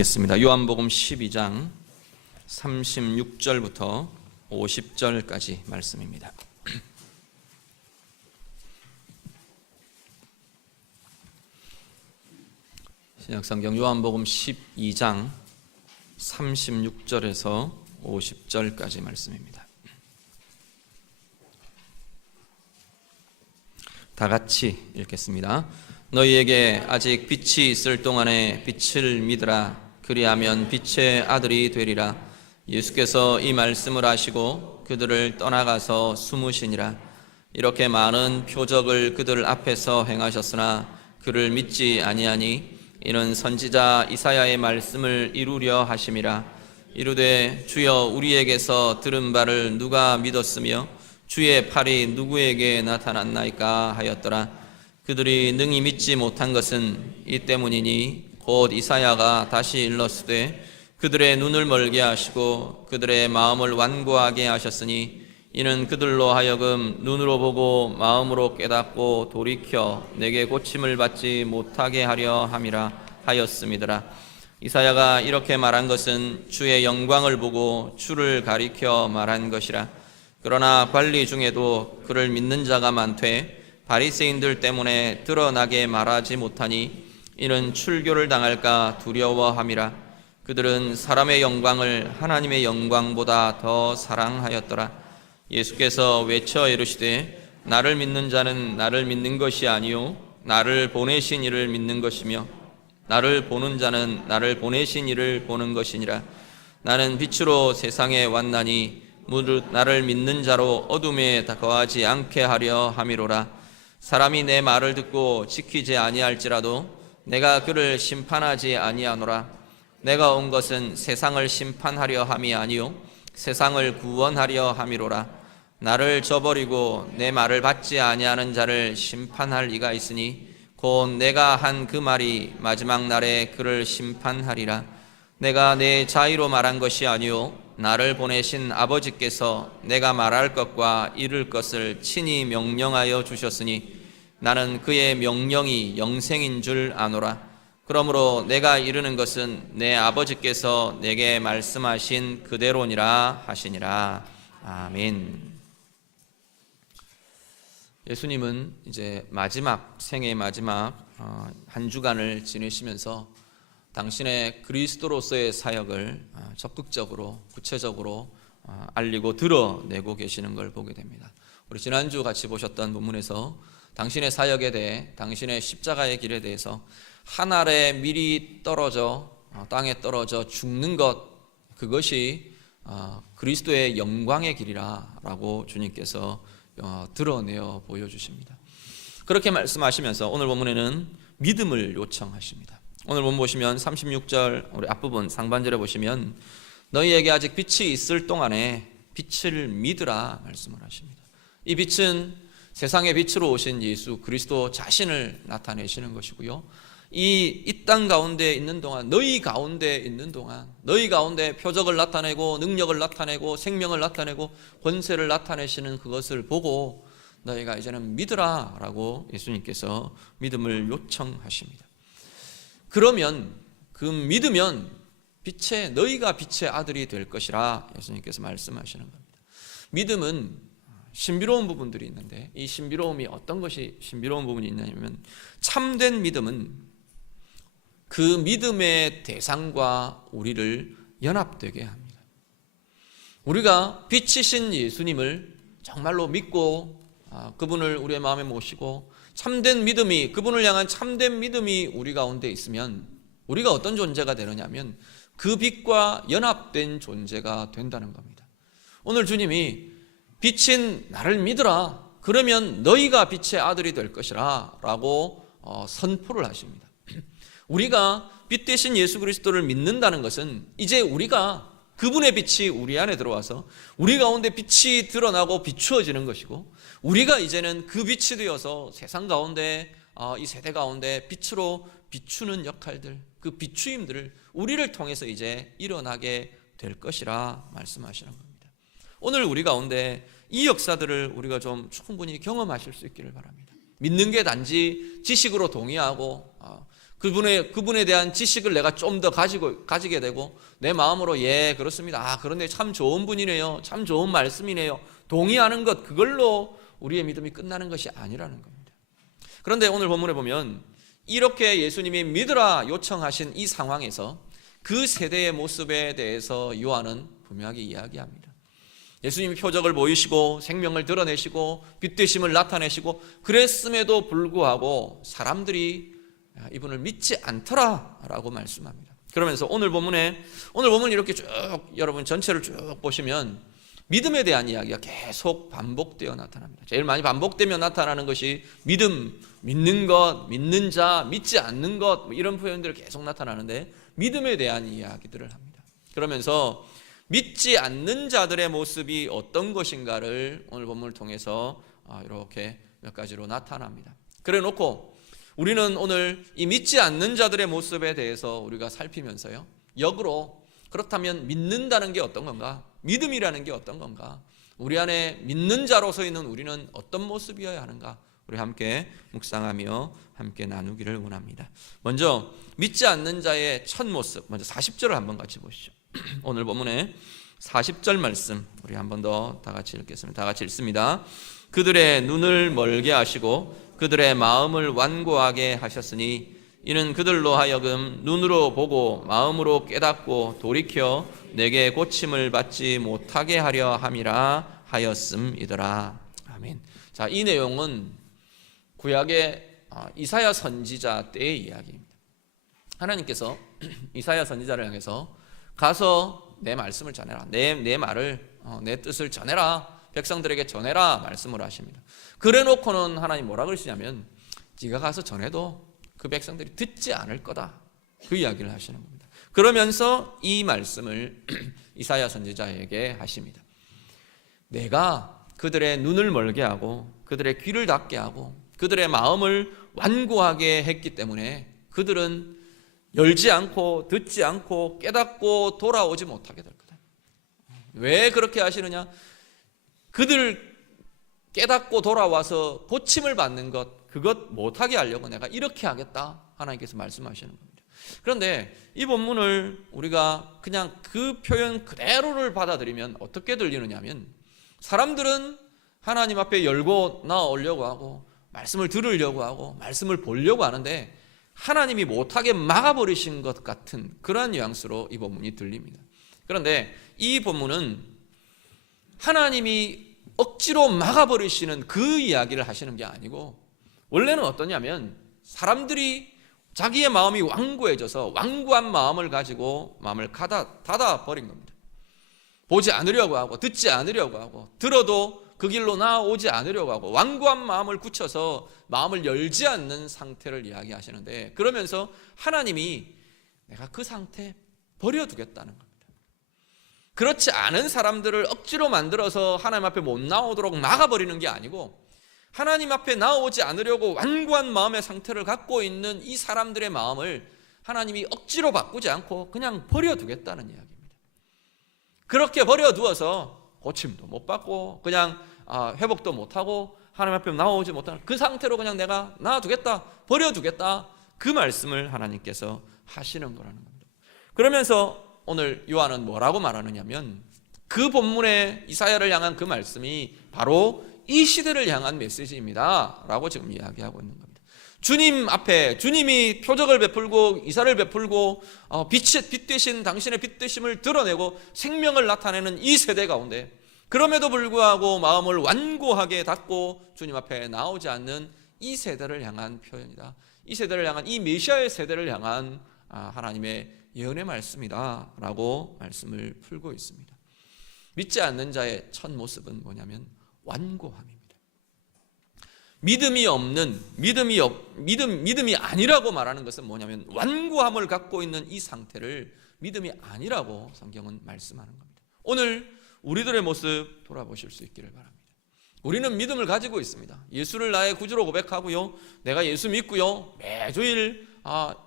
읽겠습니다. 요한복음 12장 36절부터 50절까지 말씀입니다. 신약성경 요한복음 12장 36절에서 50절까지 말씀입니다. 다 같이 읽겠습니다. 너희에게 아직 빛이 있을 동안에 빛을 믿으라. 그리하면 빛의 아들이 되리라. 예수께서 이 말씀을 하시고 그들을 떠나가서 숨으시니라. 이렇게 많은 표적을 그들 앞에서 행하셨으나 그를 믿지 아니하니 이는 선지자 이사야의 말씀을 이루려 하심이라. 이르되 주여 우리에게서 들은 바를 누가 믿었으며 주의 팔이 누구에게 나타났나이까 하였더라. 그들이 능히 믿지 못한 것은 이 때문이니 곧 이사야가 다시 일렀으되 그들의 눈을 멀게 하시고 그들의 마음을 완고하게 하셨으니 이는 그들로 하여금 눈으로 보고 마음으로 깨닫고 돌이켜 내게 고침을 받지 못하게 하려 함이라 하였음이더라. 이사야가 이렇게 말한 것은 주의 영광을 보고 주를 가리켜 말한 것이라. 그러나 관리 중에도 그를 믿는 자가 많되 바리새인들 때문에 드러나게 말하지 못하니 이는 출교를 당할까 두려워함이라. 그들은 사람의 영광을 하나님의 영광보다 더 사랑하였더라. 예수께서 외쳐 이르시되 나를 믿는 자는 나를 믿는 것이 아니요 나를 보내신 이를 믿는 것이며 나를 보는 자는 나를 보내신 이를 보는 것이니라. 나는 빛으로 세상에 왔나니 무릇 나를 믿는 자로 어둠에 거하지 않게 하려 함이로라. 사람이 내 말을 듣고 지키지 아니할지라도 내가 그를 심판하지 아니하노라. 내가 온 것은 세상을 심판하려 함이 아니요 세상을 구원하려 함이로라. 나를 저버리고 내 말을 받지 아니하는 자를 심판할 이가 있으니 곧 내가 한 그 말이 마지막 날에 그를 심판하리라. 내가 내 자의로 말한 것이 아니요 나를 보내신 아버지께서 내가 말할 것과 이룰 것을 친히 명령하여 주셨으니 나는 그의 명령이 영생인 줄 아노라. 그러므로 내가 이르는 것은 내 아버지께서 내게 말씀하신 그대로니라 하시니라. 아멘. 예수님은 이제 생애의 마지막 한 주간을 지내시면서 당신의 그리스도로서의 사역을 적극적으로 구체적으로 알리고 드러내고 계시는 걸 보게 됩니다. 우리 지난주 같이 보셨던 본문에서 당신의 사역에 대해 당신의 십자가의 길에 대해서 한 알에 밀이 떨어져 땅에 떨어져 죽는 것, 그것이 그리스도의 영광의 길이라고 주님께서 드러내어 보여주십니다. 그렇게 말씀하시면서 오늘 본문에는 믿음을 요청하십니다. 오늘 본문 보시면 36절 우리 앞부분 상반절에 보시면 너희에게 아직 빛이 있을 동안에 빛을 믿으라 말씀을 하십니다. 이 빛은 세상의 빛으로 오신 예수 그리스도 자신을 나타내시는 것이고요. 이 땅 가운데 있는 동안 너희 가운데 있는 동안 너희 가운데 표적을 나타내고 능력을 나타내고 생명을 나타내고 권세를 나타내시는 그것을 보고 너희가 이제는 믿으라 라고 예수님께서 믿음을 요청하십니다. 그러면 믿으면 너희가 빛의 아들이 될 것이라 예수님께서 말씀하시는 겁니다. 믿음은 신비로운 부분들이 있는데 이 신비로움이 어떤 것이 신비로운 부분이 있냐면 참된 믿음은 그 믿음의 대상과 우리를 연합되게 합니다. 우리가 빛이신 예수님을 정말로 믿고 그분을 우리의 마음에 모시고 참된 믿음이 그분을 향한 참된 믿음이 우리 가운데 있으면 우리가 어떤 존재가 되느냐면 그 빛과 연합된 존재가 된다는 겁니다. 오늘 주님이 빛인 나를 믿으라 그러면 너희가 빛의 아들이 될 것이라 라고 선포를 하십니다. 우리가 빛 대신 예수 그리스도를 믿는다는 것은 이제 우리가 그분의 빛이 우리 안에 들어와서 우리 가운데 빛이 드러나고 비추어지는 것이고 우리가 이제는 그 빛이 되어서 세상 가운데 이 세대 가운데 빛으로 비추는 역할들, 그 비추임들을 우리를 통해서 이제 일어나게 될 것이라 말씀하시는 겁니다. 오늘 우리 가운데 이 역사들을 우리가 좀 충분히 경험하실 수 있기를 바랍니다. 믿는 게 단지 지식으로 동의하고 그분에 대한 지식을 내가 좀 더 가지게 되고 내 마음으로 그렇습니다. 그런데 참 좋은 분이네요. 참 좋은 말씀이네요. 동의하는 것, 그걸로 우리의 믿음이 끝나는 것이 아니라는 겁니다. 그런데 오늘 본문에 보면 이렇게 예수님이 믿으라 요청하신 이 상황에서 그 세대의 모습에 대해서 요한은 분명하게 이야기합니다. 예수님이 표적을 보이시고 생명을 드러내시고 빛 되심을 나타내시고 그랬음에도 불구하고 사람들이 이분을 믿지 않더라라고 말씀합니다. 그러면서 오늘 본문을 이렇게 쭉 여러분 전체를 쭉 보시면 믿음에 대한 이야기가 계속 반복되어 나타납니다. 제일 많이 반복되며 나타나는 것이 믿음, 믿는 것, 믿는 자, 믿지 않는 것, 이런 표현들이 계속 나타나는데 믿음에 대한 이야기들을 합니다. 그러면서 믿지 않는 자들의 모습이 어떤 것인가를 오늘 본문을 통해서 이렇게 몇 가지로 나타납니다. 그래 놓고 우리는 오늘 이 믿지 않는 자들의 모습에 대해서 우리가 살피면서요, 역으로 그렇다면 믿는다는 게 어떤 건가? 믿음이라는 게 어떤 건가? 우리 안에 믿는 자로서 있는 우리는 어떤 모습이어야 하는가? 우리 함께 묵상하며 함께 나누기를 원합니다. 먼저 믿지 않는 자의 첫 모습, 먼저 40절을 한번 같이 보시죠. 오늘 본문의 40절 말씀 우리 한 번 더 다 같이 읽겠습니다. 다 같이 읽습니다. 그들의 눈을 멀게 하시고 그들의 마음을 완고하게 하셨으니 이는 그들로 하여금 눈으로 보고 마음으로 깨닫고 돌이켜 내게 고침을 받지 못하게 하려 함이라 하였음이더라. 아멘. 자, 이 내용은 구약의 이사야 선지자 때의 이야기입니다. 하나님께서 이사야 선지자를 향해서 가서 내 말씀을 전해라. 내 말을, 내 뜻을 전해라. 백성들에게 전해라 말씀을 하십니다. 그래 놓고는 하나님 뭐라 그러시냐면 네가 가서 전해도 그 백성들이 듣지 않을 거다. 그 이야기를 하시는 겁니다. 그러면서 이 말씀을 이사야 선지자에게 하십니다. 내가 그들의 눈을 멀게 하고 그들의 귀를 닫게 하고 그들의 마음을 완고하게 했기 때문에 그들은 열지 않고 듣지 않고 깨닫고 돌아오지 못하게 될 거다. 왜 그렇게 하시느냐? 그들 깨닫고 돌아와서 고침을 받는 것, 그것 못하게 하려고 내가 이렇게 하겠다. 하나님께서 말씀하시는 겁니다. 그런데 이 본문을 우리가 그냥 그 표현 그대로를 받아들이면 어떻게 들리느냐 하면 사람들은 하나님 앞에 열고 나오려고 하고 말씀을 들으려고 하고 말씀을 보려고 하는데 하나님이 못하게 막아버리신 것 같은 그러한 뉘앙스로 이 본문이 들립니다. 그런데 이 본문은 하나님이 억지로 막아버리시는 그 이야기를 하시는 게 아니고 원래는 어떠냐면 사람들이 자기의 마음이 완고해져서 완고한 마음을 가지고 마음을 닫아버린 겁니다. 보지 않으려고 하고 듣지 않으려고 하고 들어도 그 길로 나오지 않으려고 하고 완고한 마음을 굳혀서 마음을 열지 않는 상태를 이야기하시는데 그러면서 하나님이 내가 그 상태 버려두겠다는 겁니다. 그렇지 않은 사람들을 억지로 만들어서 하나님 앞에 못 나오도록 막아버리는 게 아니고 하나님 앞에 나오지 않으려고 완고한 마음의 상태를 갖고 있는 이 사람들의 마음을 하나님이 억지로 바꾸지 않고 그냥 버려두겠다는 이야기입니다. 그렇게 버려두어서 고침도 못 받고 그냥 회복도 못하고 하나님 앞에 나오지 못하는 그 상태로 그냥 내가 놔두겠다, 버려두겠다, 그 말씀을 하나님께서 하시는 거라는 겁니다. 그러면서 오늘 요한은 뭐라고 말하느냐면 그 본문의 이사야를 향한 그 말씀이 바로 이 시대를 향한 메시지입니다 라고 지금 이야기하고 있는 겁니다. 주님 앞에 주님이 표적을 베풀고 이사를 베풀고 빛 되신 당신의 빛 되심을 드러내고 생명을 나타내는 이 세대 가운데 그럼에도 불구하고 마음을 완고하게 닫고 주님 앞에 나오지 않는 이 세대를 향한 표현이다. 이 세대를 향한 이 메시아의 세대를 향한 하나님의 예언의 말씀이다 라고 말씀을 풀고 있습니다. 믿지 않는 자의 첫 모습은 뭐냐면 완고함입니다. 믿음이 없는 믿음이 아니라고 말하는 것은 뭐냐면 완고함을 갖고 있는 이 상태를 믿음이 아니라고 성경은 말씀하는 겁니다. 오늘 우리들의 모습 돌아보실 수 있기를 바랍니다. 우리는 믿음을 가지고 있습니다. 예수를 나의 구주로 고백하고요. 내가 예수 믿고요. 매주일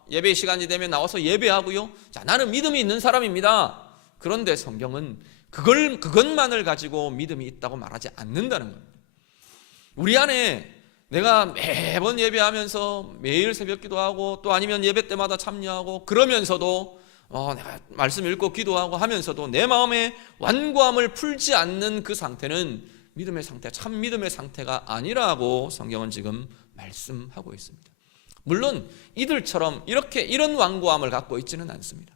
예배 시간이 되면 나와서 예배하고요. 자, 나는 믿음이 있는 사람입니다. 그런데 성경은 그것만을 가지고 믿음이 있다고 말하지 않는다는 겁니다. 우리 안에 내가 매번 예배하면서 매일 새벽 기도하고 또 아니면 예배 때마다 참여하고 그러면서도 내가 말씀 읽고 기도하고 하면서도 내 마음의 완고함을 풀지 않는 그 상태는 믿음의 상태, 참 믿음의 상태가 아니라고 성경은 지금 말씀하고 있습니다. 물론 이들처럼 이런 완고함을 갖고 있지는 않습니다.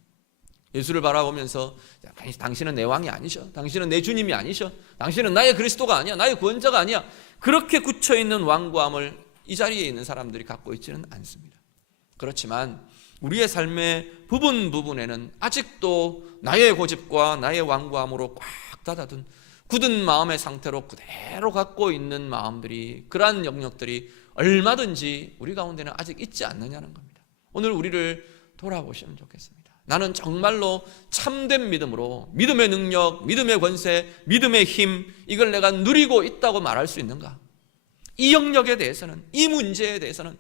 예수를 바라보면서 당신은 내 왕이 아니셔, 당신은 내 주님이 아니셔, 당신은 나의 그리스도가 아니야, 나의 구원자가 아니야, 그렇게 굳혀있는 완고함을 이 자리에 있는 사람들이 갖고 있지는 않습니다. 그렇지만 우리의 삶의 부분에는 아직도 나의 고집과 나의 완고함으로 꽉 닫아둔 굳은 마음의 상태로 그대로 갖고 있는 마음들이, 그러한 영역들이 얼마든지 우리 가운데는 아직 있지 않느냐는 겁니다. 오늘 우리를 돌아보시면 좋겠습니다. 나는 정말로 참된 믿음으로 믿음의 능력, 믿음의 권세, 믿음의 힘, 이걸 내가 누리고 있다고 말할 수 있는가? 이 영역에 대해서는, 이 문제에 대해서는,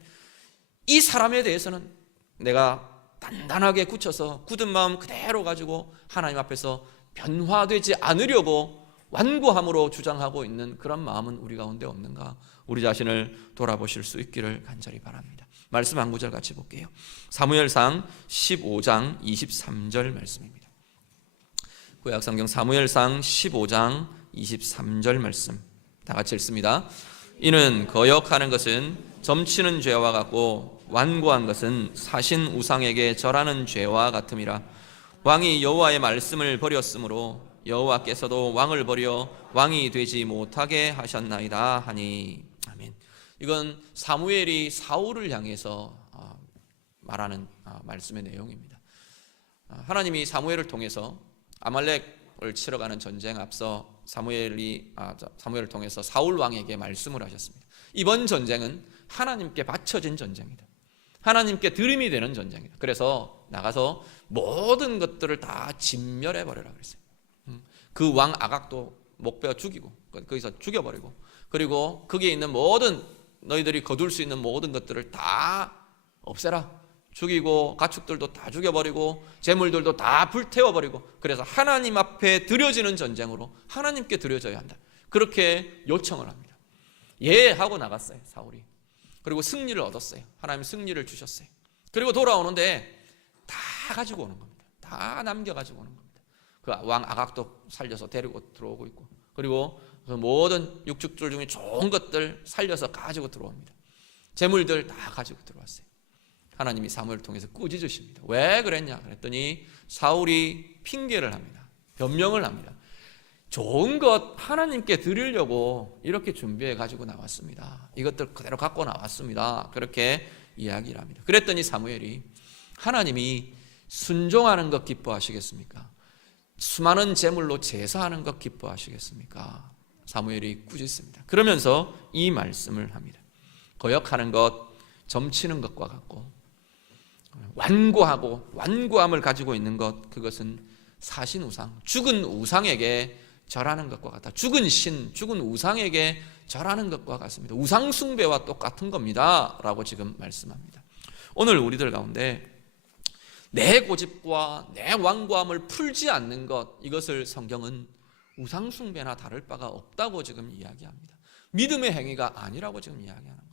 이 사람에 대해서는 내가 단단하게 굳혀서 굳은 마음 그대로 가지고 하나님 앞에서 변화되지 않으려고 완고함으로 주장하고 있는 그런 마음은 우리 가운데 없는가? 우리 자신을 돌아보실 수 있기를 간절히 바랍니다. 말씀 한 구절 같이 볼게요. 사무엘상 15장 23절 말씀입니다. 구약성경 사무엘상 15장 23절 말씀 다 같이 읽습니다. 이는 거역하는 것은 점치는 죄와 같고 완고한 것은 사신 우상에게 절하는 죄와 같음이라. 왕이 여호와의 말씀을 버렸으므로 여호와께서도 왕을 버려 왕이 되지 못하게 하셨나이다 하니. 아멘. 이건 사무엘이 사울을 향해서 말하는 말씀의 내용입니다. 하나님이 사무엘을 통해서 아말렉을 치러 가는 전쟁 앞서 사무엘을 통해서 사울 왕에게 말씀을 하셨습니다. 이번 전쟁은 하나님께 바쳐진 전쟁이다. 하나님께 드림이 되는 전쟁이다. 그래서 나가서 모든 것들을 다 진멸해 버려라 그랬어요. 그 왕 아각도 목베어 죽이고 거기서 죽여버리고, 그리고 거기에 있는 모든 너희들이 거둘 수 있는 모든 것들을 다 없애라. 죽이고 가축들도 다 죽여버리고 재물들도 다 불태워버리고, 그래서 하나님 앞에 드려지는 전쟁으로 하나님께 드려져야 한다. 그렇게 요청을 합니다. 예 하고 나갔어요 사울이. 그리고 승리를 얻었어요. 하나님 승리를 주셨어요. 그리고 돌아오는데 다 가지고 오는 겁니다. 다 남겨가지고 오는 겁니다. 그 왕 아각도 살려서 데리고 들어오고 있고, 그리고 그 모든 육축들 중에 좋은 것들 살려서 가지고 들어옵니다. 재물들 다 가지고 들어왔어요. 하나님이 사무엘을 통해서 꾸짖으십니다. 왜 그랬냐 그랬더니 사울이 핑계를 합니다. 변명을 합니다. 좋은 것 하나님께 드리려고 이렇게 준비해 가지고 나왔습니다. 이것들 그대로 갖고 나왔습니다. 그렇게 이야기를 합니다. 그랬더니 사무엘이, 하나님이 순종하는 것 기뻐하시겠습니까? 수많은 제물로 제사하는 것 기뻐하시겠습니까? 사무엘이 꾸짖습니다. 그러면서 이 말씀을 합니다. 거역하는 것, 점치는 것과 같고 완고하고 완고함을 가지고 있는 것, 그것은 사신 우상, 죽은 우상에게 절하는 것과 같다. 죽은 신, 죽은 우상에게 절하는 것과 같습니다. 우상 숭배와 똑같은 겁니다 라고 지금 말씀합니다. 오늘 우리들 가운데 내 고집과 내 완고함을 풀지 않는 것, 이것을 성경은 우상 숭배나 다를 바가 없다고 지금 이야기합니다. 믿음의 행위가 아니라고 지금 이야기하는 겁니다.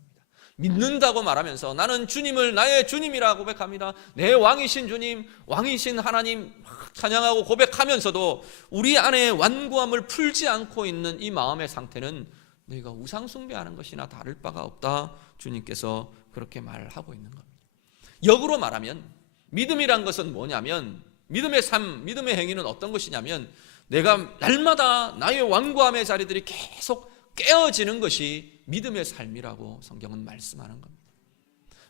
믿는다고 말하면서 나는 주님을 나의 주님이라 고백합니다. 내 왕이신 주님, 왕이신 하나님 찬양하고 고백하면서도 우리 안에 완고함을 풀지 않고 있는 이 마음의 상태는 너희가 우상 숭배하는 것이나 다를 바가 없다. 주님께서 그렇게 말하고 있는 겁니다. 역으로 말하면 믿음이란 것은 뭐냐면, 믿음의 삶, 믿음의 행위는 어떤 것이냐면, 내가 날마다 나의 완고함의 자리들이 계속 깨어지는 것이 믿음의 삶이라고 성경은 말씀하는 겁니다.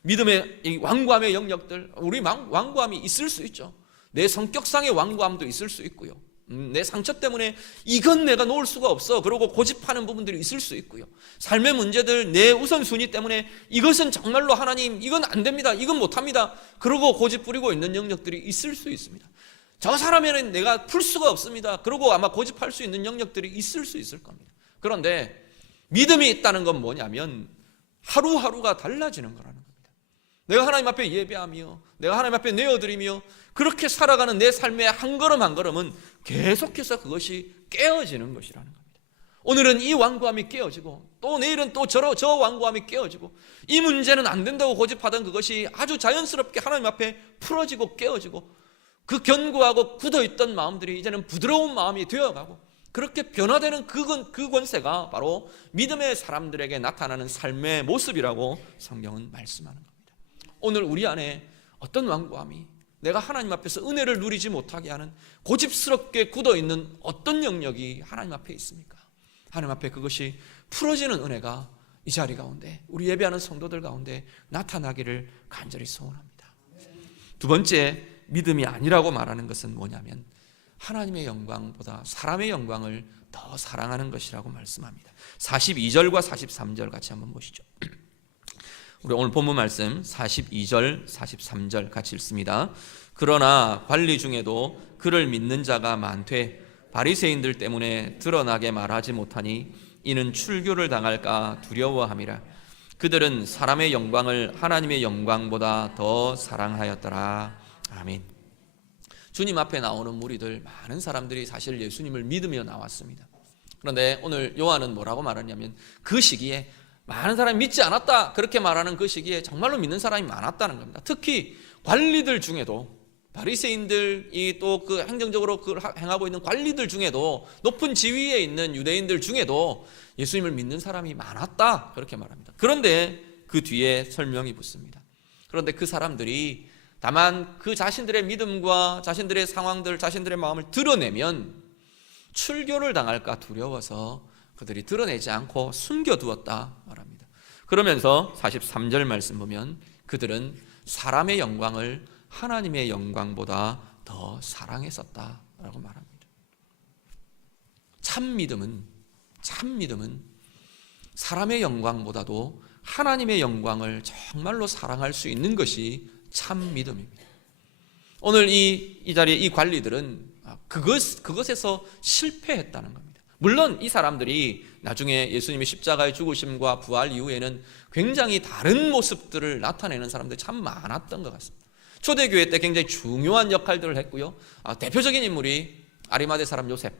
믿음의 이 완고함의 영역들, 우리 완고함이 있을 수 있죠. 내 성격상의 완고함도 있을 수 있고요. 내 상처 때문에 이건 내가 놓을 수가 없어 그러고 고집하는 부분들이 있을 수 있고요. 삶의 문제들, 내 우선순위 때문에 이것은 정말로 하나님 이건 안 됩니다, 이건 못합니다 그러고 고집 부리고 있는 영역들이 있을 수 있습니다. 저 사람에는 내가 풀 수가 없습니다 그러고 아마 고집할 수 있는 영역들이 있을 수 있을 겁니다. 그런데 믿음이 있다는 건 뭐냐면 하루하루가 달라지는 거라는 겁니다. 내가 하나님 앞에 예배하며 내가 하나님 앞에 내어드리며 그렇게 살아가는 내 삶의 한 걸음 한 걸음은 계속해서 그것이 깨어지는 것이라는 겁니다. 오늘은 이 완고함이 깨어지고 또 내일은 또 저 완고함이 깨어지고 이 문제는 안 된다고 고집하던 그것이 아주 자연스럽게 하나님 앞에 풀어지고 깨어지고 그 견고하고 굳어있던 마음들이 이제는 부드러운 마음이 되어가고 그렇게 변화되는 그 권세가 바로 믿음의 사람들에게 나타나는 삶의 모습이라고 성경은 말씀하는 겁니다. 오늘 우리 안에 어떤 완고함이 내가 하나님 앞에서 은혜를 누리지 못하게 하는 고집스럽게 굳어있는 어떤 영역이 하나님 앞에 있습니까? 하나님 앞에 그것이 풀어지는 은혜가 이 자리 가운데 우리 예배하는 성도들 가운데 나타나기를 간절히 소원합니다. 두 번째, 믿음이 아니라고 말하는 것은 뭐냐면 하나님의 영광보다 사람의 영광을 더 사랑하는 것이라고 말씀합니다. 42절과 43절 같이 한번 보시죠. 우리 오늘 본문 말씀 42절, 43절 같이 읽습니다. 그러나 관리 중에도 그를 믿는 자가 많되 바리새인들 때문에 드러나게 말하지 못하니 이는 출교를 당할까 두려워함이라. 그들은 사람의 영광을 하나님의 영광보다 더 사랑하였더라. 아멘. 주님 앞에 나오는 무리들 많은 사람들이 사실 예수님을 믿으며 나왔습니다. 그런데 오늘 요한은 뭐라고 말하냐면 그 시기에 많은 사람이 믿지 않았다 그렇게 말하는 그 시기에 정말로 믿는 사람이 많았다는 겁니다. 특히 관리들 중에도 바리새인들이 또 그 행정적으로 그걸 행하고 있는 관리들 중에도 높은 지위에 있는 유대인들 중에도 예수님을 믿는 사람이 많았다 그렇게 말합니다. 그런데 그 뒤에 설명이 붙습니다. 그런데 그 사람들이 다만 그 자신들의 믿음과 자신들의 상황들, 자신들의 마음을 드러내면 출교를 당할까 두려워서 그들이 드러내지 않고 숨겨두었다 말합니다. 그러면서 43절 말씀 보면 그들은 사람의 영광을 하나님의 영광보다 더 사랑했었다라고 말합니다. 참 믿음은 사람의 영광보다도 하나님의 영광을 정말로 사랑할 수 있는 것이 참 믿음입니다. 오늘 이 자리에 이 관리들은 그것에서 실패했다는 겁니다. 물론 이 사람들이 나중에 예수님의 십자가의 죽으심과 부활 이후에는 굉장히 다른 모습들을 나타내는 사람들이 참 많았던 것 같습니다. 초대교회 때 굉장히 중요한 역할들을 했고요. 대표적인 인물이 아리마대 사람 요셉,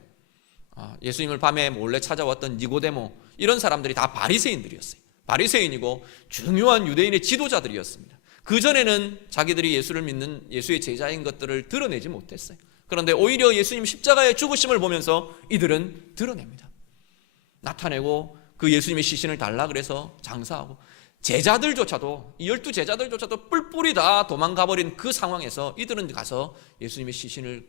예수님을 밤에 몰래 찾아왔던 니고데모, 이런 사람들이 다 바리새인들이었어요. 바리새인이고 중요한 유대인의 지도자들이었습니다. 그전에는 자기들이 예수를 믿는 예수의 제자인 것들을 드러내지 못했어요. 그런데 오히려 예수님 십자가의 죽으심을 보면서 이들은 드러냅니다. 나타내고 그 예수님의 시신을 달라 그래서 장사하고, 제자들조차도, 이 12제자들조차도 뿔뿔이 다 도망가버린 그 상황에서 이들은 가서 예수님의 시신을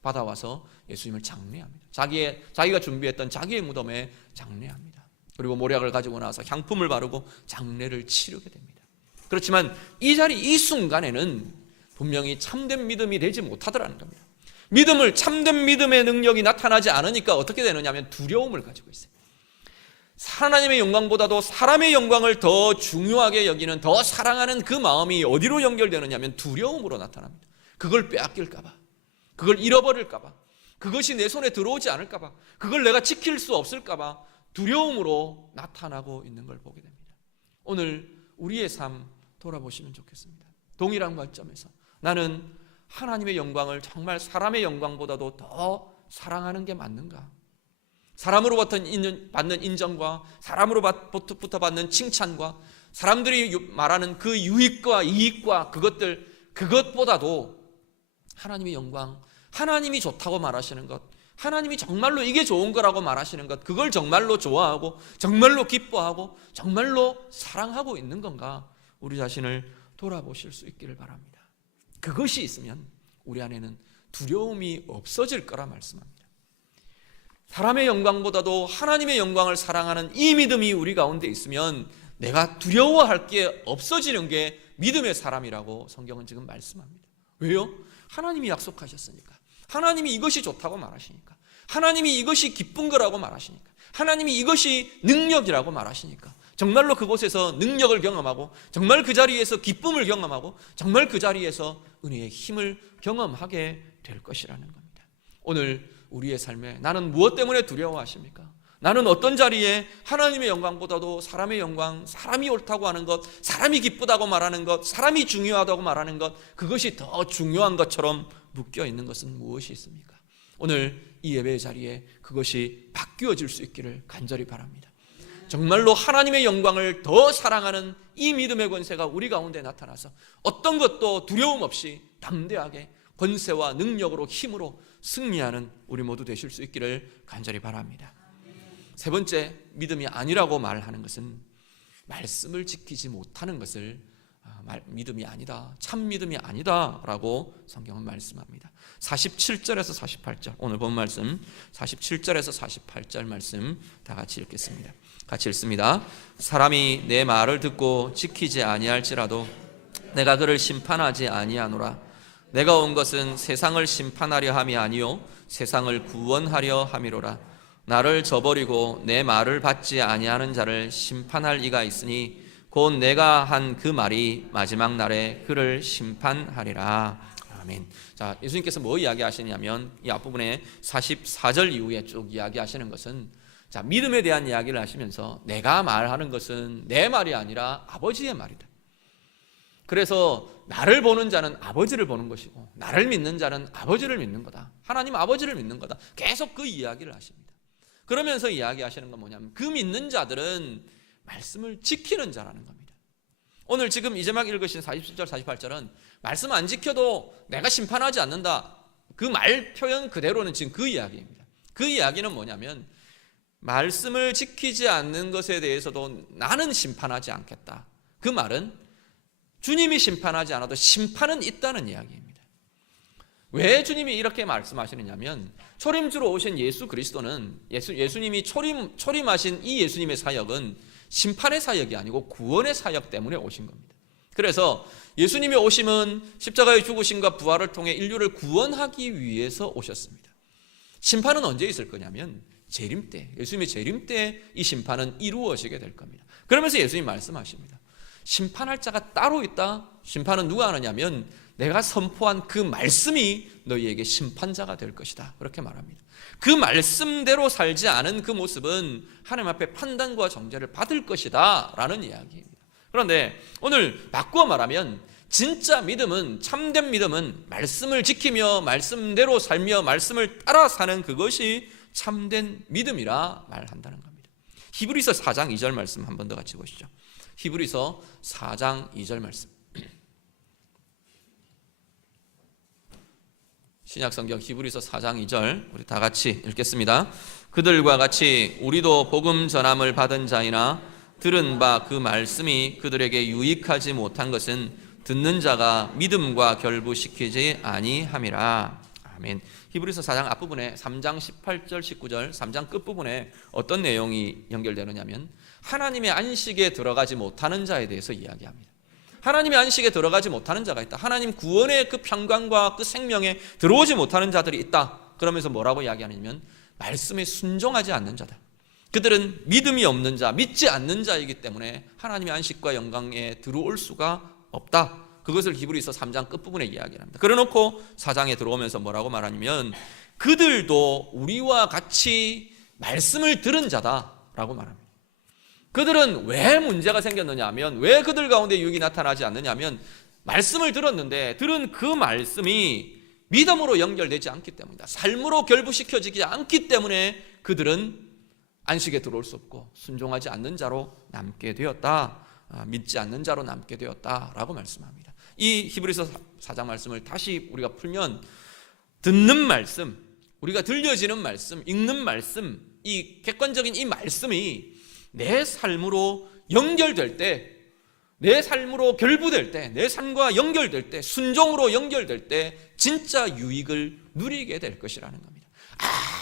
받아와서 예수님을 장례합니다. 자기가 준비했던 자기의 무덤에 장례합니다. 그리고 모략을 가지고 나와서 향품을 바르고 장례를 치르게 됩니다. 그렇지만 이 순간에는 분명히 참된 믿음이 되지 못하더라는 겁니다. 참된 믿음의 능력이 나타나지 않으니까 어떻게 되느냐 하면 두려움을 가지고 있어요. 하나님의 영광보다도 사람의 영광을 더 중요하게 여기는, 더 사랑하는 그 마음이 어디로 연결되느냐 하면 두려움으로 나타납니다. 그걸 빼앗길까 봐, 그걸 잃어버릴까 봐, 그것이 내 손에 들어오지 않을까 봐, 그걸 내가 지킬 수 없을까 봐 두려움으로 나타나고 있는 걸 보게 됩니다. 오늘 우리의 삶 돌아보시면 좋겠습니다. 동일한 관점에서 나는 하나님의 영광을 정말 사람의 영광보다도 더 사랑하는 게 맞는가? 사람으로부터 받는 인정과 사람으로부터 받는 칭찬과 사람들이 말하는 그 유익과 이익과 그것보다도 하나님의 영광, 하나님이 좋다고 말하시는 것, 하나님이 정말로 이게 좋은 거라고 말하시는 것, 그걸 정말로 좋아하고 정말로 기뻐하고 정말로 사랑하고 있는 건가? 우리 자신을 돌아보실 수 있기를 바랍니다. 그것이 있으면 우리 안에는 두려움이 없어질 거라 말씀합니다. 사람의 영광보다도 하나님의 영광을 사랑하는 이 믿음이 우리 가운데 있으면 내가 두려워할 게 없어지는 게 믿음의 사람이라고 성경은 지금 말씀합니다. 왜요? 하나님이 약속하셨으니까, 하나님이 이것이 좋다고 말하시니까, 하나님이 이것이 기쁜 거라고 말하시니까, 하나님이 이것이 능력이라고 말하시니까 정말로 그곳에서 능력을 경험하고, 정말 그 자리에서 기쁨을 경험하고, 정말 그 자리에서 은혜의 힘을 경험하게 될 것이라는 겁니다. 오늘 우리의 삶에 나는 무엇 때문에 두려워하십니까? 나는 어떤 자리에 하나님의 영광보다도 사람의 영광, 사람이 옳다고 하는 것, 사람이 기쁘다고 말하는 것, 사람이 중요하다고 말하는 것, 그것이 더 중요한 것처럼 묶여 있는 것은 무엇이 있습니까? 오늘 이 예배의 자리에 그것이 바뀌 바뀌어질 수 있기를 간절히 바랍니다. 정말로 하나님의 영광을 더 사랑하는 이 믿음의 권세가 우리 가운데 나타나서 어떤 것도 두려움 없이 담대하게 권세와 능력으로 힘으로 승리하는 우리 모두 되실 수 있기를 간절히 바랍니다. 세 번째, 믿음이 아니라고 말하는 것은 말씀을 지키지 못하는 것을 믿음이 아니다, 참 믿음이 아니다 라고 성경은 말씀합니다. 47절에서 48절, 오늘 본 말씀 47절에서 48절 말씀 다 같이 읽겠습니다. 같이 읽습니다. 사람이 내 말을 듣고 지키지 아니할지라도 내가 그를 심판하지 아니하노라. 내가 온 것은 세상을 심판하려 함이 아니요 세상을 구원하려 함이로라. 나를 저버리고 내 말을 받지 아니하는 자를 심판할 이가 있으니 곧 내가 한 그 말이 마지막 날에 그를 심판하리라. 아멘. 자, 예수님께서 뭐 이야기하시냐면 이 앞부분에 44절 이후에 쭉 이야기하시는 것은, 자, 믿음에 대한 이야기를 하시면서 내가 말하는 것은 내 말이 아니라 아버지의 말이다. 그래서 나를 보는 자는 아버지를 보는 것이고 나를 믿는 자는 아버지를 믿는 거다. 하나님 아버지를 믿는 거다. 계속 그 이야기를 하십니다. 그러면서 이야기하시는 건 뭐냐면 그 믿는 자들은 말씀을 지키는 자라는 겁니다. 오늘 지금 이제막 읽으신 47절 48절은 말씀 안 지켜도 내가 심판하지 않는다, 그 말 표현 그대로는 지금 그 이야기입니다. 그 이야기는 뭐냐면 말씀을 지키지 않는 것에 대해서도 나는 심판하지 않겠다. 그 말은 주님이 심판하지 않아도 심판은 있다는 이야기입니다. 왜 주님이 이렇게 말씀하시느냐면 초림주로 오신 예수 그리스도는 예수님이 초림하신 이 예수님의 사역은 심판의 사역이 아니고 구원의 사역 때문에 오신 겁니다. 그래서 예수님의 오심은 십자가의 죽으심과 부활을 통해 인류를 구원하기 위해서 오셨습니다. 심판은 언제 있을 거냐면 재림 때, 예수님의 재림 때 이 심판은 이루어지게 될 겁니다. 그러면서 예수님 말씀하십니다. 심판할 자가 따로 있다. 심판은 누가 하느냐면 내가 선포한 그 말씀이 너희에게 심판자가 될 것이다. 그렇게 말합니다. 그 말씀대로 살지 않은 그 모습은 하나님 앞에 판단과 정죄를 받을 것이다 라는 이야기입니다. 그런데 오늘 바꾸어 말하면 진짜 믿음은, 참된 믿음은 말씀을 지키며 말씀대로 살며 말씀을 따라 사는 그것이 참된 믿음이라 말한다는 겁니다. 히브리서 4장 2절 말씀 한 번 더 같이 보시죠. 히브리서 4장 2절 말씀. 신약성경 히브리서 4장 2절 우리 다 같이 읽겠습니다. 그들과 같이 우리도 복음 전함을 받은 자이나 들은 바 그 말씀이 그들에게 유익하지 못한 것은 듣는 자가 믿음과 결부시키지 아니함이라. 아멘. 히브리서 4장 앞부분에 3장 18절 19절 3장 끝부분에 어떤 내용이 연결되느냐면 하나님의 안식에 들어가지 못하는 자에 대해서 이야기합니다. 하나님의 안식에 들어가지 못하는 자가 있다. 하나님 구원의 그 평강과 그 생명에 들어오지 못하는 자들이 있다. 그러면서 뭐라고 이야기하냐면 말씀에 순종하지 않는 자다. 그들은 믿음이 없는 자, 믿지 않는 자이기 때문에 하나님의 안식과 영광에 들어올 수가 없다. 그것을 히브리서 3장 끝부분에 이야기합니다. 그래놓고 4장에 들어오면서 뭐라고 말하냐면 그들도 우리와 같이 말씀을 들은 자다라고 말합니다. 그들은 왜 문제가 생겼느냐 하면, 왜 그들 가운데 유익이 나타나지 않느냐 하면 말씀을 들었는데 들은 그 말씀이 믿음으로 연결되지 않기 때문이다. 삶으로 결부시켜지지 않기 때문에 그들은 안식에 들어올 수 없고 순종하지 않는 자로 남게 되었다. 믿지 않는 자로 남게 되었다라고 말씀합니다. 이 히브리서 4장 말씀을 다시 우리가 풀면 듣는 말씀, 우리가 들려지는 말씀, 읽는 말씀, 이 객관적인 이 말씀이 내 삶으로 연결될 때, 내 삶으로 결부될 때, 내 삶과 연결될 때, 순종으로 연결될 때 진짜 유익을 누리게 될 것이라는 겁니다.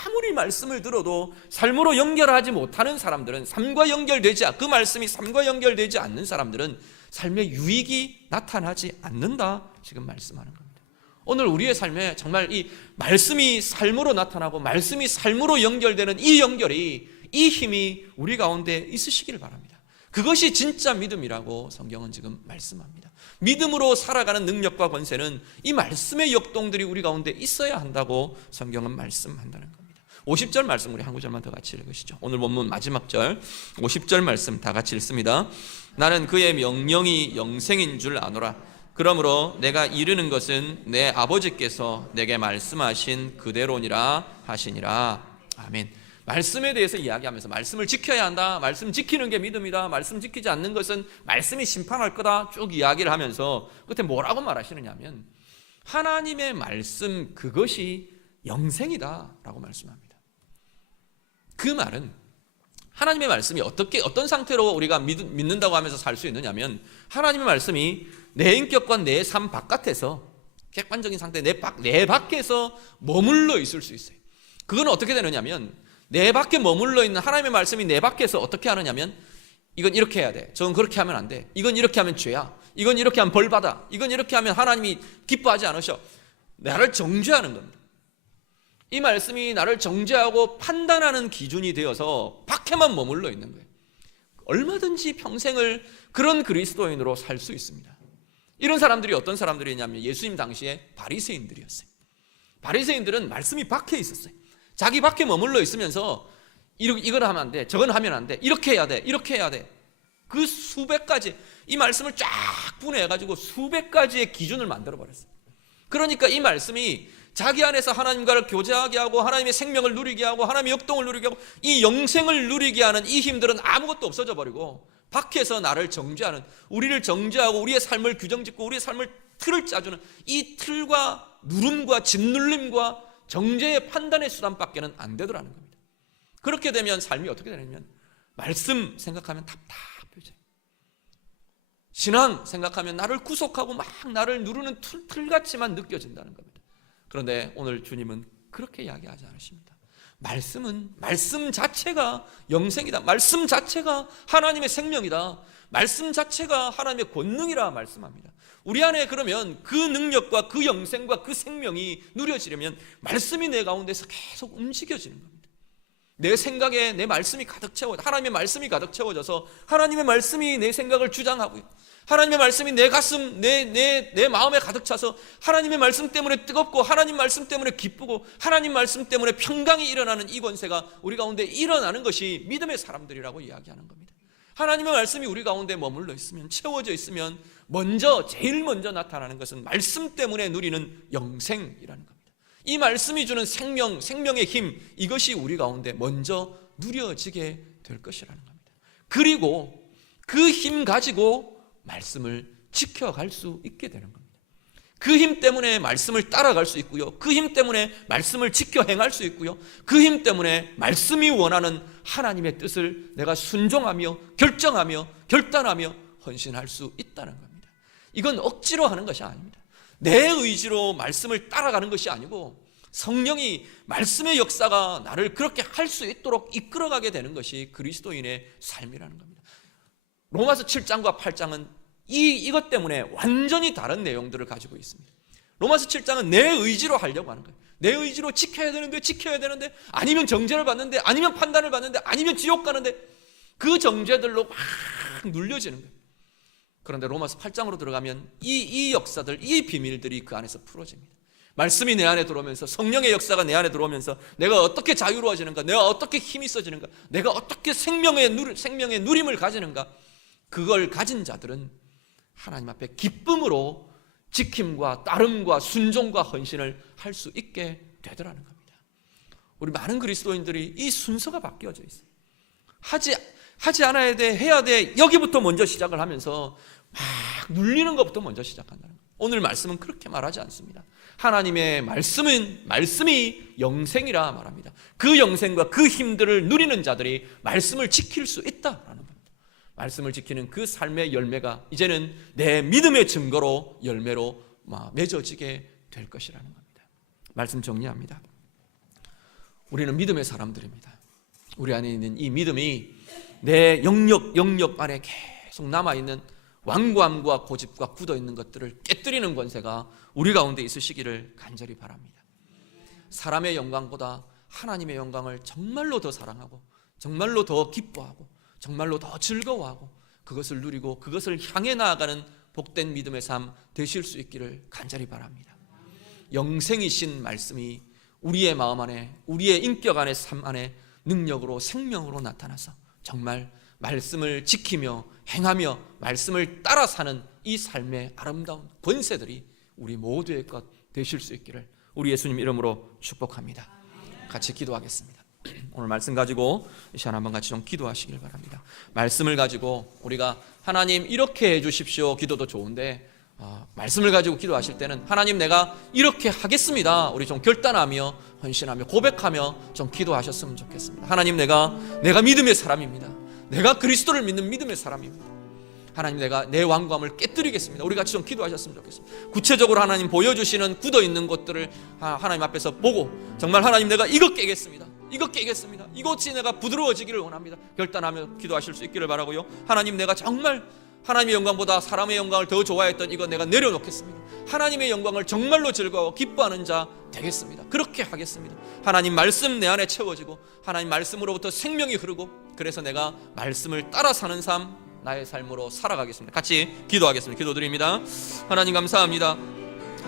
아무리 말씀을 들어도 삶으로 연결하지 못하는 사람들은, 삶과 연결되지, 그 말씀이 삶과 연결되지 않는 사람들은 삶의 유익이 나타나지 않는다, 지금 말씀하는 겁니다. 오늘 우리의 삶에 정말 이 말씀이 삶으로 나타나고 말씀이 삶으로 연결되는 이 연결이, 이 힘이 우리 가운데 있으시기를 바랍니다. 그것이 진짜 믿음이라고 성경은 지금 말씀합니다. 믿음으로 살아가는 능력과 권세는 이 말씀의 역동들이 우리 가운데 있어야 한다고 성경은 말씀한다는 겁니다. 50절 말씀 우리 한 구절만 더 같이 읽으시죠. 오늘 본문 마지막 절 50절 말씀 다 같이 읽습니다. 나는 그의 명령이 영생인 줄 아노라. 그러므로 내가 이르는 것은 내 아버지께서 내게 말씀하신 그대로니라 하시니라. 아멘. 말씀에 대해서 이야기하면서 말씀을 지켜야 한다, 말씀 지키는 게 믿음이다, 말씀 지키지 않는 것은 말씀이 심판할 거다 쭉 이야기를 하면서 끝에 뭐라고 말하시느냐면 하나님의 말씀 그것이 영생이다라고 말씀합니다. 그 말은 하나님의 말씀이 어떤 상태로 우리가 믿는다고 하면서 살 수 있느냐면 하나님의 말씀이 내 인격과 내 삶 바깥에서 객관적인 상태 내 밖에서 머물러 있을 수 있어요. 그건 어떻게 되느냐면 내 밖에 머물러 있는 하나님의 말씀이 내 밖에서 어떻게 하느냐면 이건 이렇게 해야 돼, 저건 그렇게 하면 안 돼, 이건 이렇게 하면 죄야, 이건 이렇게 하면 벌 받아, 이건 이렇게 하면 하나님이 기뻐하지 않으셔. 나를 정죄하는 겁니다. 이 말씀이 나를 정죄하고 판단하는 기준이 되어서 밖에만 머물러 있는 거예요. 얼마든지 평생을 그런 그리스도인으로 살 수 있습니다. 이런 사람들이 어떤 사람들이냐면 예수님 당시에 바리새인들이었어요. 바리새인들은 말씀이 밖에 있었어요. 자기 밖에 머물러 있으면서 이걸 하면 안 돼, 저건 하면 안 돼, 이렇게 해야 돼, 이렇게 해야 돼. 그 수백 가지, 이 말씀을 쫙 분해해가지고 수백 가지의 기준을 만들어버렸어요. 그러니까 이 말씀이 자기 안에서 하나님과를 교제하게 하고 하나님의 생명을 누리게 하고 하나님의 역동을 누리게 하고 이 영생을 누리게 하는 이 힘들은 아무것도 없어져 버리고 밖에서 나를 정죄하는, 우리를 정죄하고 우리의 삶을 규정짓고 우리의 삶을 틀을 짜주는 이 틀과 누름과 짓눌림과 정죄의 판단의 수단밖에는 안 되더라는 겁니다. 그렇게 되면 삶이 어떻게 되냐면 말씀 생각하면 답답해져요. 신앙 생각하면 나를 구속하고 막 나를 누르는 틀같이만 느껴진다는 겁니다. 그런데 오늘 주님은 그렇게 이야기하지 않으십니다. 말씀은 말씀 자체가 영생이다, 말씀 자체가 하나님의 생명이다, 말씀 자체가 하나님의 권능이라 말씀합니다. 우리 안에 그러면 그 능력과 그 영생과 그 생명이 누려지려면 말씀이 내 가운데서 계속 움직여지는 겁니다. 내 생각에 내 말씀이 가득 채워져, 하나님의 말씀이 가득 채워져서 하나님의 말씀이 내 생각을 주장하고요, 하나님의 말씀이 내 가슴, 내 마음에 가득 차서 하나님의 말씀 때문에 뜨겁고 하나님 말씀 때문에 기쁘고 하나님 말씀 때문에 평강이 일어나는 이 권세가 우리 가운데 일어나는 것이 믿음의 사람들이라고 이야기하는 겁니다. 하나님의 말씀이 우리 가운데 머물러 있으면, 채워져 있으면 제일 먼저 나타나는 것은 말씀 때문에 누리는 영생이라는 겁니다. 이 말씀이 주는 생명, 생명의 힘, 이것이 우리 가운데 먼저 누려지게 될 것이라는 겁니다. 그리고 그 힘 가지고 말씀을 지켜갈 수 있게 되는 겁니다. 그 힘 때문에 말씀을 따라갈 수 있고요, 그 힘 때문에 말씀을 지켜 행할 수 있고요, 그 힘 때문에 말씀이 원하는 하나님의 뜻을 내가 순종하며 결정하며 결단하며 헌신할 수 있다는 겁니다. 이건 억지로 하는 것이 아닙니다. 내 의지로 말씀을 따라가는 것이 아니고 성령이 말씀의 역사가 나를 그렇게 할 수 있도록 이끌어가게 되는 것이 그리스도인의 삶이라는 겁니다. 로마서 7장과 8장은 이것 때문에 완전히 다른 내용들을 가지고 있습니다. 로마서 7장은 내 의지로 하려고 하는 거예요. 내 의지로 지켜야 되는데 아니면 정죄를 받는데, 아니면 판단을 받는데, 아니면 지옥 가는데 그 정죄들로 막 눌려지는 거예요. 그런데 로마서 8장으로 들어가면 이 역사들, 이 비밀들이 그 안에서 풀어집니다. 말씀이 내 안에 들어오면서, 성령의 역사가 내 안에 들어오면서 내가 어떻게 자유로워지는가, 내가 어떻게 힘이 있어지는가, 내가 어떻게 생명의 누림을 가지는가, 그걸 가진 자들은 하나님 앞에 기쁨으로 지킴과 따름과 순종과 헌신을 할 수 있게 되더라는 겁니다. 우리 많은 그리스도인들이 이 순서가 바뀌어져 있어요. 하지 않아야 돼, 해야 돼, 여기부터 먼저 시작을 하면서 막 눌리는 것부터 먼저 시작한다는 거예요. 오늘 말씀은 그렇게 말하지 않습니다. 하나님의 말씀이 영생이라 말합니다. 그 영생과 그 힘들을 누리는 자들이 말씀을 지킬 수 있다라는 겁니다. 말씀을 지키는 그 삶의 열매가 이제는 내 믿음의 증거로, 열매로 맺어지게 될 것이라는 겁니다. 말씀 정리합니다. 우리는 믿음의 사람들입니다. 우리 안에 있는 이 믿음이 내 영역 안에 계속 남아있는 완고함과 고집과 굳어있는 것들을 깨뜨리는 권세가 우리 가운데 있으시기를 간절히 바랍니다. 사람의 영광보다 하나님의 영광을 정말로 더 사랑하고, 정말로 더 기뻐하고, 정말로 더 즐거워하고, 그것을 누리고 그것을 향해 나아가는 복된 믿음의 삶 되실 수 있기를 간절히 바랍니다. 영생이신 말씀이 우리의 마음 안에, 우리의 인격 안에, 삶 안에 능력으로, 생명으로 나타나서 정말 말씀을 지키며 행하며 말씀을 따라 사는 이 삶의 아름다운 권세들이 우리 모두의 것 되실 수 있기를 우리 예수님 이름으로 축복합니다. 같이 기도하겠습니다. 오늘 말씀 가지고 이 시간 한번 같이 좀 기도하시길 바랍니다. 말씀을 가지고 우리가 하나님 이렇게 해주십시오 기도도 좋은데 말씀을 가지고 기도하실 때는 하나님 내가 이렇게 하겠습니다, 우리 좀 결단하며 헌신하며 고백하며 좀 기도하셨으면 좋겠습니다. 하나님 내가 믿음의 사람입니다. 내가 그리스도를 믿는 믿음의 사람입니다. 하나님 내가 내 완고함을 깨뜨리겠습니다. 우리 같이 좀 기도하셨으면 좋겠습니다. 구체적으로 하나님 보여주시는 굳어있는 것들을 하나님 앞에서 보고 정말 하나님 내가 이거 깨겠습니다. 이것이 내가 부드러워지기를 원합니다. 결단하며 기도하실 수 있기를 바라고요. 하나님 내가 정말 하나님의 영광보다 사람의 영광을 더 좋아했던 이거 내가 내려놓겠습니다. 하나님의 영광을 정말로 즐거워 기뻐하는 자 되겠습니다. 그렇게 하겠습니다. 하나님 말씀 내 안에 채워지고 하나님 말씀으로부터 생명이 흐르고 그래서 내가 말씀을 따라 사는 삶 나의 삶으로 살아가겠습니다. 같이 기도하겠습니다. 기도드립니다. 하나님 감사합니다.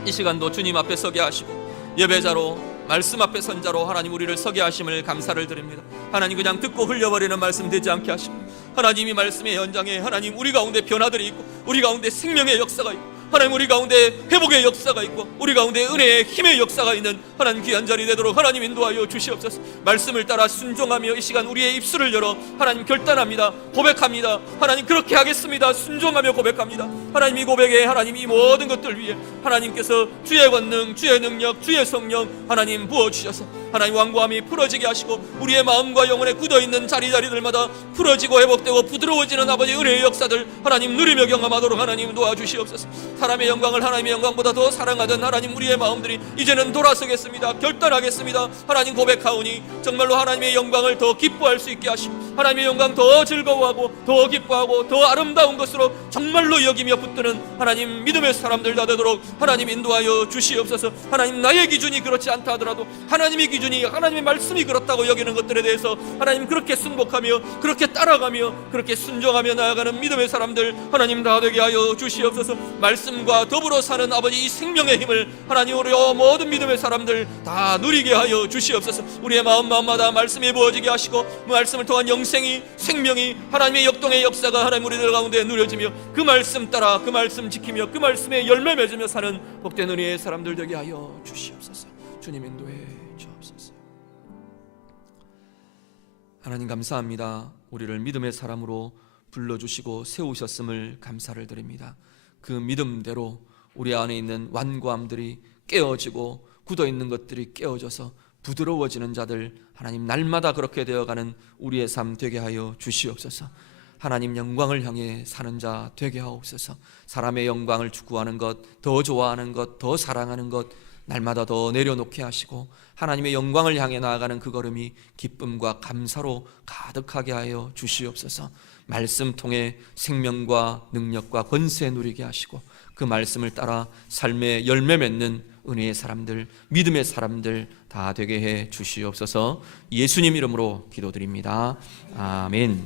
이 시간도 주님 앞에 서게 하시고 예배자로 말씀 앞에 선자로 하나님 우리를 서게 하심을 감사를 드립니다. 하나님 그냥 듣고 흘려버리는 말씀 되지 않게 하시고 하나님이 말씀의 현장에 하나님 우리 가운데 변화들이 있고 우리 가운데 생명의 역사가 있고 하나님 우리 가운데 회복의 역사가 있고 우리 가운데 은혜의 힘의 역사가 있는 하나님 귀한 자리 되도록 하나님 인도하여 주시옵소서. 말씀을 따라 순종하며 이 시간 우리의 입술을 열어 하나님 결단합니다. 고백합니다. 하나님 그렇게 하겠습니다. 순종하며 고백합니다. 하나님 이 고백에 하나님 이 모든 것들 위해 하나님께서 주의 권능 주의 능력 주의 성령 하나님 부어주셔서 하나님 완고함이 풀어지게 하시고 우리의 마음과 영혼에 굳어있는 자리들마다 풀어지고 회복되고 부드러워지는 아버지의 은혜의 역사들 하나님 누리며 경험하도록 하나님 도와주시옵소서. 사람의 영광을 하나님의 영광보다 더 사랑하던 하나님 우리의 마음들이 이제는 돌아서겠습니다. 결단하겠습니다. 하나님 고백하오니 정말로 하나님의 영광을 더 기뻐할 수 있게 하시고 하나님의 영광 더 즐거워하고 더 기뻐하고 더 아름다운 것으로 정말로 여기며 붙드는 하나님 믿음의 사람들 다 되도록 하나님 인도하여 주시옵소서. 하나님 나의 기준이 그렇지 않다 하더라도 하나님의 기준이 하나님의 말씀이 그렇다고 여기는 것들에 대해서 하나님 그렇게 순복하며 그렇게 따라가며 그렇게 순종하며 나아가는 믿음의 사람들 하나님 다 되게 하여 주시옵소서. 말씀과 더불어 사는 아버지 이 생명의 힘을 하나님 우리 모든 믿음의 사람들 다 누리게 하여 주시옵소서. 우리의 마음마다 말씀이 부어지게 하시고 그 말씀을 통한 영생이 생명이 하나님의 역동의 역사가 하나님 우리들 가운데 누려지며 그 말씀 따라 그 말씀 지키며 그 말씀에 열매 맺으며 사는 복된 은혜의 사람들 되게 하여 주시옵소서. 주님 인도해 주옵소서. 하나님 감사합니다. 우리를 믿음의 사람으로 불러주시고 세우셨음을 감사를 드립니다. 그 믿음대로 우리 안에 있는 완고함들이 깨어지고 굳어있는 것들이 깨어져서 부드러워지는 자들 하나님 날마다 그렇게 되어가는 우리의 삶 되게 하여 주시옵소서. 하나님 영광을 향해 사는 자 되게 하옵소서. 사람의 영광을 추구하는 것, 더 좋아하는 것, 더 사랑하는 것 날마다 더 내려놓게 하시고 하나님의 영광을 향해 나아가는 그 걸음이 기쁨과 감사로 가득하게 하여 주시옵소서. 말씀 통해 생명과 능력과 권세 누리게 하시고 그 말씀을 따라 삶의 열매 맺는 은혜의 사람들, 믿음의 사람들 다 되게 해 주시옵소서. 예수님 이름으로 기도드립니다. 아멘.